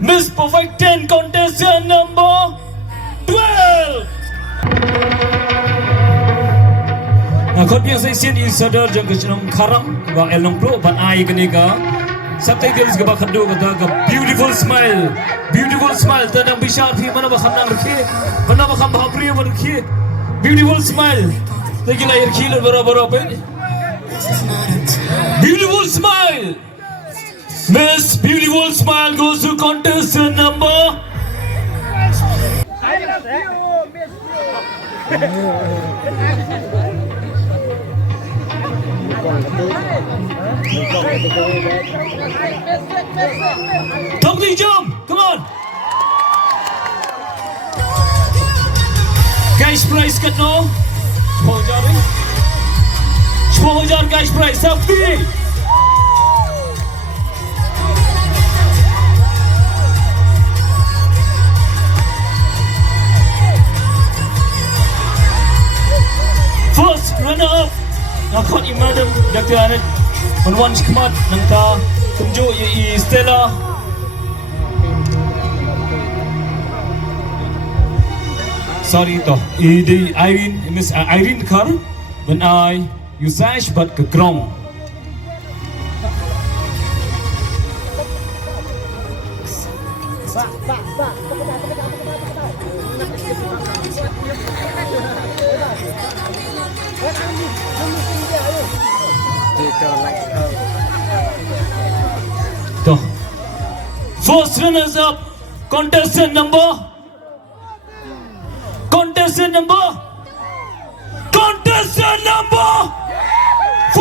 Miss Perfect 10 contestant number 12. Khot biang sai sian in sadar jang ke chnong kharang ba el nong pro ban ai kani ka subtitles ke ba khadu ka ga beautiful smile tanang bishar phi mana ba khamnang rakhe mana ba kham bhapri ba rakhe beautiful smile lekin air khil barabar pe beautiful smile. Miss Beautiful Smile goes to contestant number. Totally jump! Come on! Guys, prize kat no? 10,000 guys prize. Safi! First runner-up Nakot imadam Dr. Anet Menwan Shikmat Nangka Kumjo i Stella Sorry toh di Irene Miss Irene Kar Ben I Yusash Bat Kekrong Toh. First runners up contestant number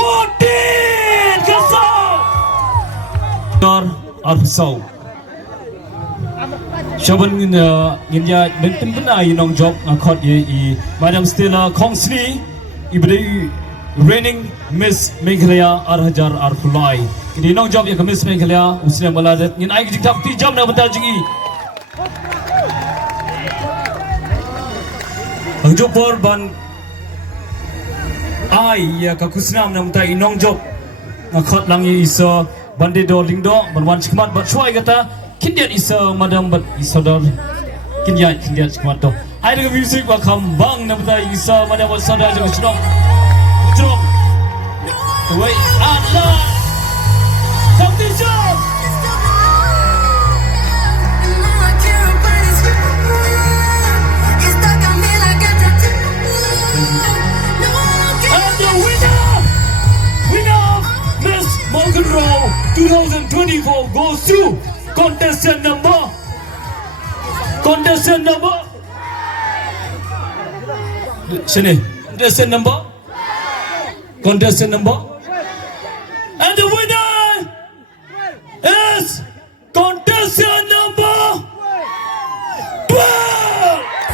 14 KHASI Arfsau Shaban Ninya Benpenai Nongjrong Khot ye Madam Stella KONGSAN Ibri reigning Miss Meghalaya Arhajar Arfulai Kini Nongjrong ya Miss Meghalaya Usnya Maladat Nin ai jik ti jam na bata jingi Angjopor ban ai ya ka kusnam nam tai Nongjrong Khot lang ye isa bande do lingdo ban wan chikmat bat chwai kata kindiat isa madam bat isadar kindiat chikmat to ai de music ba kham bang nam tai isa madam bat sadar jong chnok drop the way Allah something job and the winner of Miss Mawkynrew-Meghalaya 2024 goes to contestant number Sini contestant number and the winner